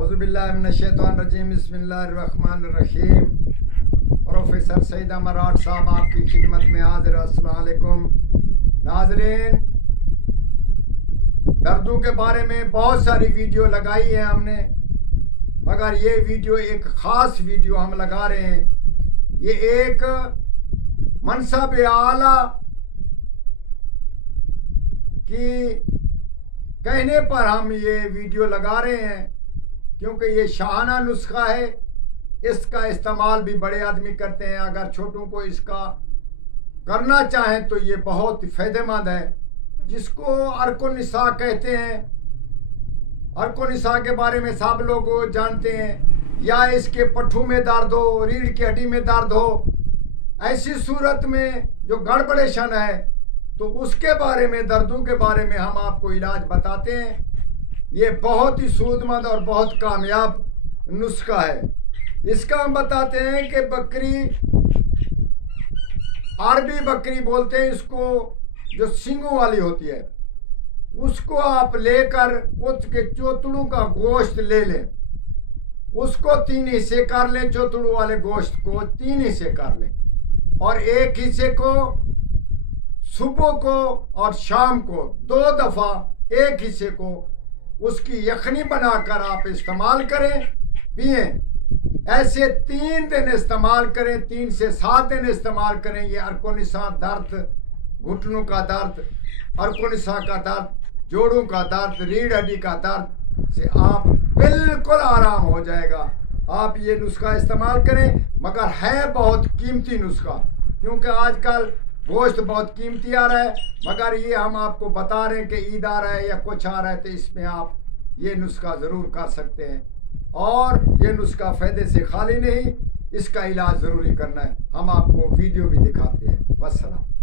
औज़ुबिल्लाहिमिनश्शैतानिर्रजीम बिस्मिल्लाहिर्रहमानिर्रहीम। प्रोफेसर सईद मराठ साहब आपकी खिदमत में हाजिर। अस्सलाम वालेकुम नाज़रीन, दर्दों के बारे में बहुत सारी वीडियो लगाई है हमने, मगर ये वीडियो एक ख़ास वीडियो हम लगा रहे हैं। ये एक मनसब आला की कहने पर हम ये वीडियो लगा रहे हैं, क्योंकि ये शाहाना नुस्खा है। इसका इस्तेमाल भी बड़े आदमी करते हैं। अगर छोटों को इसका करना चाहें तो ये बहुत फ़ायदेमंद है, जिसको अर्को-निसा कहते हैं। अर्को-निसा के बारे में सब लोग जानते हैं। या इसके पट्ठू में दर्द हो, रीढ़ की हड्डी में दर्द हो, ऐसी सूरत में जो गड़बड़ेशन है, तो उसके बारे में, दर्दों के बारे में हम आपको इलाज बताते हैं। ये बहुत ही सूदमंद और बहुत कामयाब नुस्खा है। इसका हम बताते हैं कि बकरी, अरबी बकरी बोलते हैं इसको, जो सींगों वाली होती है, उसको आप लेकर उसके चोतड़ू का गोश्त ले लें। उसको 3 हिस्से कर लें। चोतड़ू वाले गोश्त को 3 हिस्से कर लें और एक हिस्से को सुबह को और शाम को 2 दफ़ा, एक हिस्से को उसकी यखनी बनाकर आप इस्तेमाल करें, पिए। ऐसे 3 दिन इस्तेमाल करें, 3 से 7 दिन इस्तेमाल करें। ये अर्को-निसा दर्द, घुटनों का दर्द, अर्को-निसा का दर्द, जोड़ों का दर्द, रीढ़ हड्डी का दर्द से आप बिल्कुल आराम हो जाएगा। आप ये नुस्खा इस्तेमाल करें, मगर है बहुत कीमती नुस्खा, क्योंकि आजकल गोश्त बहुत कीमती आ रहा है। मगर ये हम आपको बता रहे हैं कि ईद आ रहा है या कुछ आ रहा है, तो इसमें आप ये नुस्खा ज़रूर कर सकते हैं। और ये नुस्खा फ़ायदे से खाली नहीं, इसका इलाज ज़रूरी करना है। हम आपको वीडियो भी दिखाते हैं। वस्सलाम।